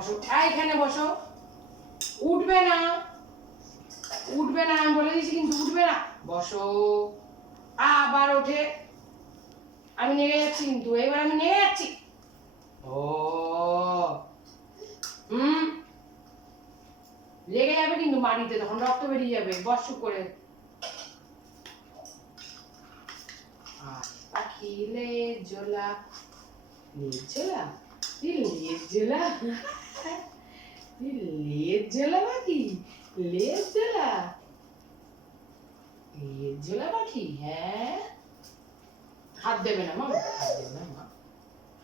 বসো, এইখানে বসো। উঠবে না, উঠবে না, আমি বলে দিয়েছি কিন্তু উঠবে না। বসো। আবার ওঠে। আমি নেমে যাচ্ছি কিন্তু, এবার আমি নেমে যাচ্ছি। ও হুম, লেগে যাবে কিন্তু মাটিতে, তখন রক্ত বেরিয়ে যাবে। বস চুপ করে। পাখি লেজ ঝোলা, লেজ ঝোলা, লেজ ঝোলা, লেজ ঝোলা পাখি, লেজ ঝোলা, লেজ ঝোলা পাখি। হ্যাঁ, হাত দেবে না মা, হাত দেবে না মা,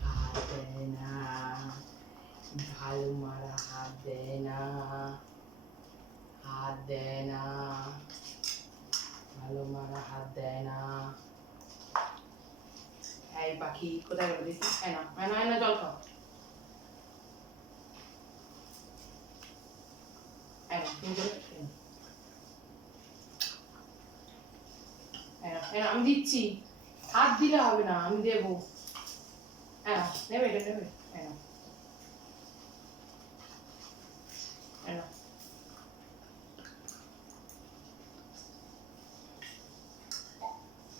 হাত দেয় না, ভালো মারা হাত দেয় না, হাত দেয় না, ভালো মারা হাত দেয় না। এই পাখি কোথায় গেল দেখি? এনা এনা এনা, জল খাও। এনা তুমি জল খাও। এনা এনা, আমি দিচ্ছি। হাত দিলে হবে না, আমি দেবো। এনা নেবে, এটা নেবে। এনা এনা,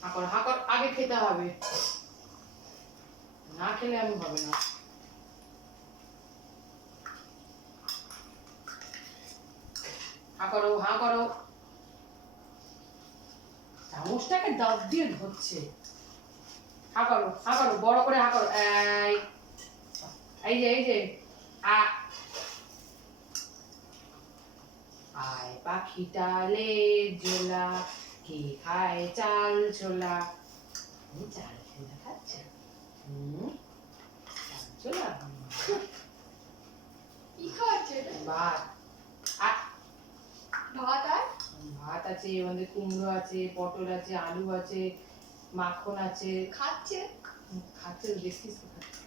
হাকর হাকর, আগে খেতে হবে, না খেলে আমি হবে না। হা করো, হা করো। চামচটাকে দাঁত দিয়ে ধরছে। হা করো, হা করো, বড় করে হা করো। এই এই যে, এই যে, আ, আয় পাখিটা লেজ ঝোলা, কি খায় চাল ছোলা। চাল ছোলা খাচ্ছে। চাল ছোলা। কি খাচ্ছে? ভাত। ভাত আর ভাত আছে, আমাদের কুমড়ো আছে, পটল আছে, আলু আছে, মাখন আছে। খাচ্ছে? খাচ্ছে, দেখছিস তো খাচ্ছে।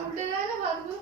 উল্টে দেয় না ভাতগুলো?